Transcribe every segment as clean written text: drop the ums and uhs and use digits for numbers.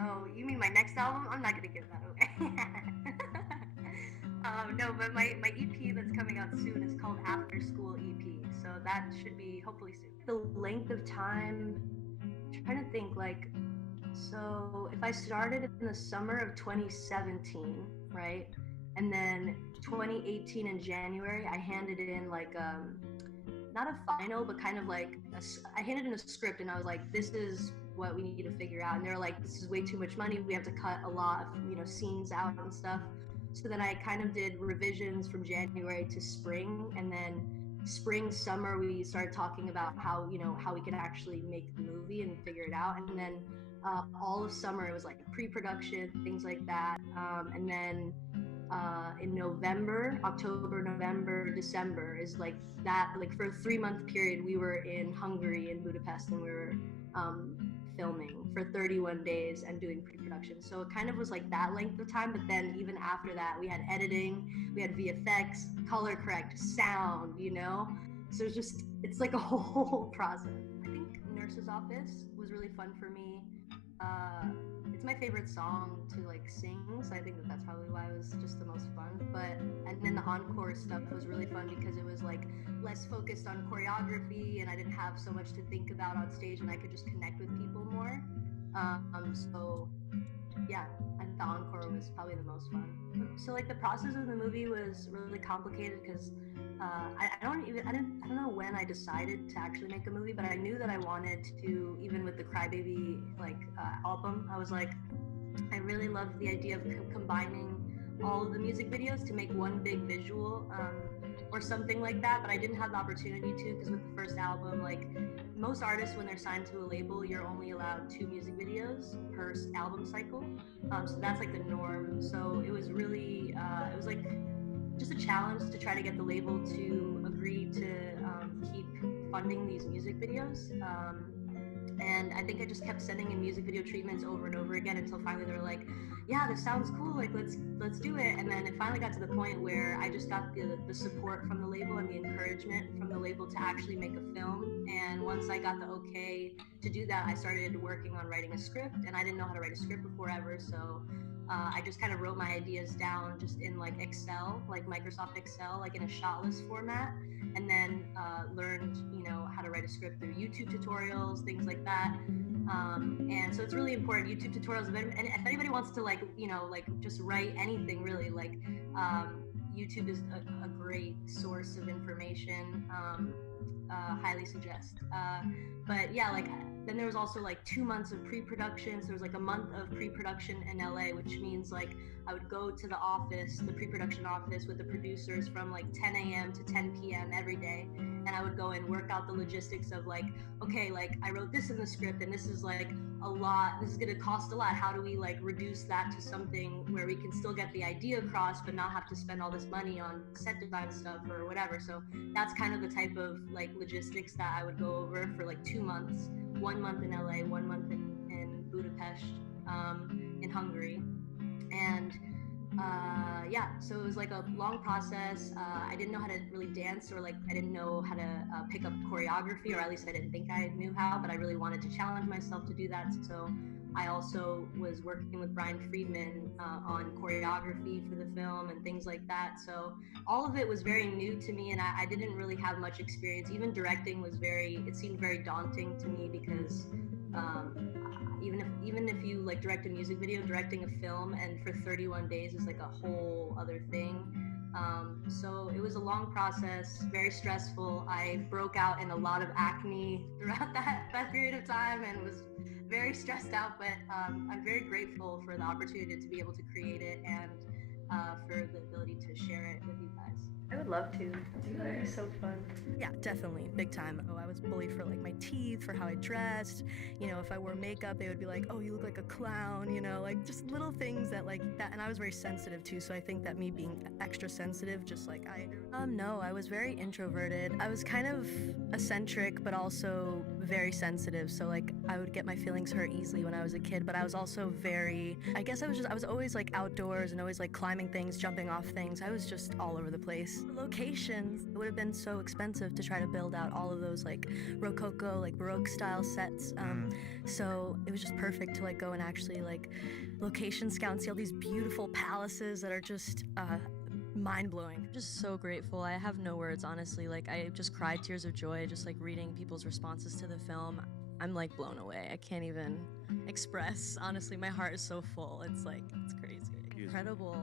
Oh, you mean my next album? I'm not gonna give that away. No, but my EP that's coming out soon is called After School EP, so that should be hopefully soon. The length of time, I'm trying to think, like, so if I started in the summer of 2017, right, and then 2018 in January, I handed in like not a final, but kind of like I handed in a script, and I was like, this is what we need to figure out. And they were like, this is way too much money. We have to cut a lot of scenes out and stuff. So then I kind of did revisions from January to spring, and then spring summer we started talking about how we could actually make the movie and figure it out. And then all of summer it was like pre-production, things like that. And then in November, October, November, December is like that. Like for a 3-month period, we were in Hungary, in Budapest, and we were filming for 31 days and doing pre-production. So it kind of was like that length of time. But then even after that, we had editing, we had VFX, color correct, sound. So it's like a whole process. I think Nurse's Office was really fun for me. It's my favorite song to like sing, so I think that's probably why it was just the most fun. But and then the encore stuff was really fun because it was like less focused on choreography, and I didn't have so much to think about on stage, and I could just connect with people more. So yeah, I think the encore was probably the most fun. So like the process of the movie was really complicated because I don't know when I decided to actually make a movie, but I knew that I wanted to. Even with the Crybaby album, I was like, I really love the idea of combining all of the music videos to make one big visual, or something like that. But I didn't have the opportunity to, because with the first album, like most artists, when they're signed to a label, you're only allowed 2 music videos per album cycle. So that's like the norm. So it was really, it was like just a challenge to try to get the label to agree to keep funding these music videos. And I think I just kept sending in music video treatments over and over again until finally they were like, yeah, this sounds cool, like let's do it. And then it finally got to the point where I just got the support from the label and the encouragement from the label to actually make a film. And once I got the okay to do that, I started working on writing a script, and I didn't know how to write a script before ever. So I just kind of wrote my ideas down just in like Excel, like Microsoft Excel, like in a shot list format, and then learned, how to write a script through YouTube tutorials, things like that. And so it's really important. YouTube tutorials, and if anybody wants to just write anything really, like YouTube is a great source of information. Highly suggest. But yeah, like then there was also like 2 months of pre-production. So there was like a month of pre-production in LA, which means like I would go to the office, the pre-production office, with the producers from like 10 a.m. to 10 p.m. every day. And I would go and work out the logistics of like, okay, like I wrote this in the script, and this is like a lot, this is going to cost a lot. How do we like reduce that to something where we can still get the idea across, but not have to spend all this money on set design stuff or whatever. So that's kind of the type of like logistics that I would go over for like 2 months, 1 month in LA, 1 month in Budapest, in Hungary. And yeah, so it was like a long process. I didn't know how to really dance, or like I didn't know how to pick up choreography, or at least I didn't think I knew how, but I really wanted to challenge myself to do that. So I also was working with Brian Friedman on choreography for the film and things like that. So all of it was very new to me, and I didn't really have much experience. Even directing was it seemed very daunting to me because even if you like direct a music video, directing a film and for 31 days is like a whole other thing. So it was a long process, very stressful. I broke out in a lot of acne throughout that period of time and was very stressed out, but I'm very grateful for the opportunity to be able to create it, and for the ability to share it with you guys. I would love to. It would be so fun. Yeah, definitely. Big time. Oh, I was bullied for like my teeth, for how I dressed. If I wore makeup, they would be like, oh, you look like a clown, like just little things that like that. And I was very sensitive too. So I think that me being extra sensitive, just like no, I was very introverted. I was kind of eccentric, but also very sensitive, so like I would get my feelings hurt easily when I was a kid, but I was also very, I guess I was always like outdoors and always like climbing things, jumping off things. I was just all over the place. Locations, it would have been so expensive to try to build out all of those like Rococo, like Baroque style sets. So it was just perfect to like go and actually like location scout and see all these beautiful palaces that are just mind-blowing. Just so grateful. I have no words, honestly. Like, I just cried tears of joy just like reading people's responses to the film. I'm like blown away. I can't even express. Honestly, my heart is so full. It's like, it's crazy. Incredible.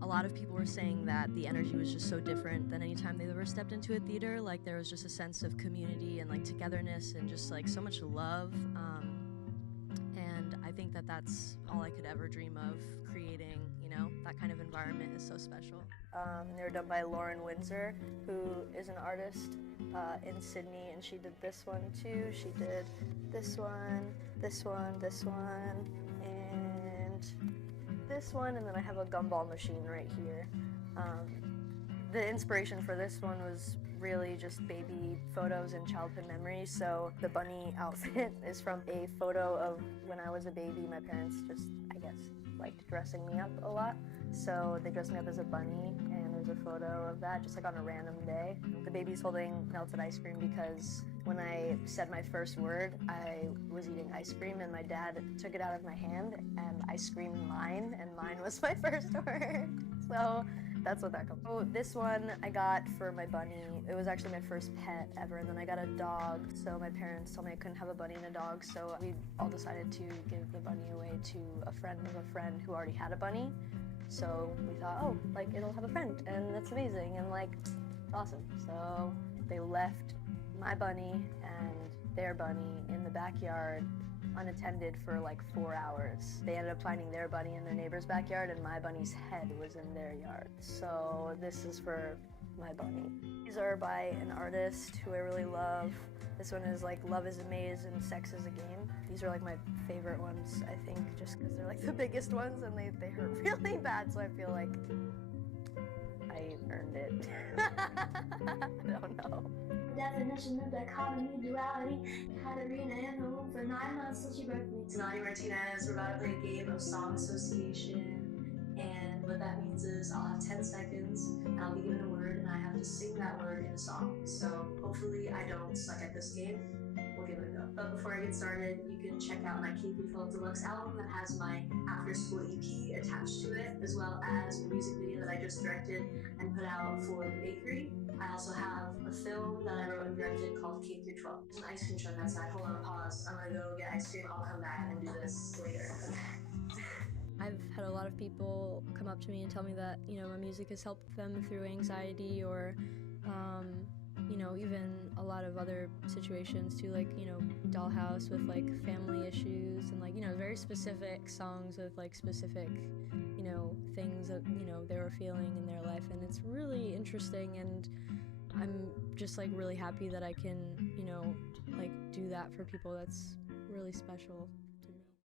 A lot of people were saying that the energy was just so different than any time they've ever stepped into a theater. Like, there was just a sense of community and like togetherness and just like so much love. And I think that that's all I could ever dream of creating, you know? That kind of environment is so special. And they were done by Lauren Windsor, who is an artist in Sydney, and she did this one too. She did this one, this one, this one, and this one, and then I have a gumball machine right here. The inspiration for this one was really just baby photos and childhood memories. So the bunny outfit is from a photo of when I was a baby. My parents just, I guess, liked dressing me up a lot. So they dressed me up as a bunny, and there's a photo of that just like on a random day. The baby's holding melted ice cream because when I said my first word, I was eating ice cream and my dad took it out of my hand and I screamed mine, and mine was my first word. So that's what that comes from. Oh, this one I got for my bunny. It was actually my first pet ever, and then I got a dog. So my parents told me I couldn't have a bunny and a dog, so we all decided to give the bunny away to a friend of a friend who already had a bunny. So we thought, oh, like it'll have a friend, and that's amazing, and like, awesome. So they left my bunny and their bunny in the backyard unattended for like 4 hours. They ended up finding their bunny in their neighbor's backyard, and my bunny's head was in their yard. So this is for my bunny. These are by an artist who I really love. This one is like Love is a Maze and Sex is a Game. These are like my favorite ones, I think, just because they're like the biggest ones and they hurt really bad, so I feel like I earned it. I don't know. Definition of dichotomy, duality. Had Arena in the womb for 9 months till she birthed me. It's Melanie Martinez. We're about to play a game of song association. And what that means is I'll have 10 seconds, and I'll be given a word, and I have to sing that word in a song. So hopefully I don't suck at this game. We'll give it a go. But before I get started, you can check out my K-12 Deluxe album that has my after-school EP attached to it, as well as a music video that I just directed and put out for the bakery. I also have a film that I wrote and directed called K through 12. There's an ice cream truck outside. Hold on, pause. I'm gonna go get ice cream. I'll come back and do this later. I've had a lot of people come up to me and tell me that, you know, my music has helped them through anxiety or, you know, even a lot of other situations too, like, you know, Dollhouse with like family issues and like, you know, very specific songs with like specific, you know, things that, you know, they were feeling in their life. And it's really interesting, and I'm just like really happy that I can, you know, like do that for people. That's really special.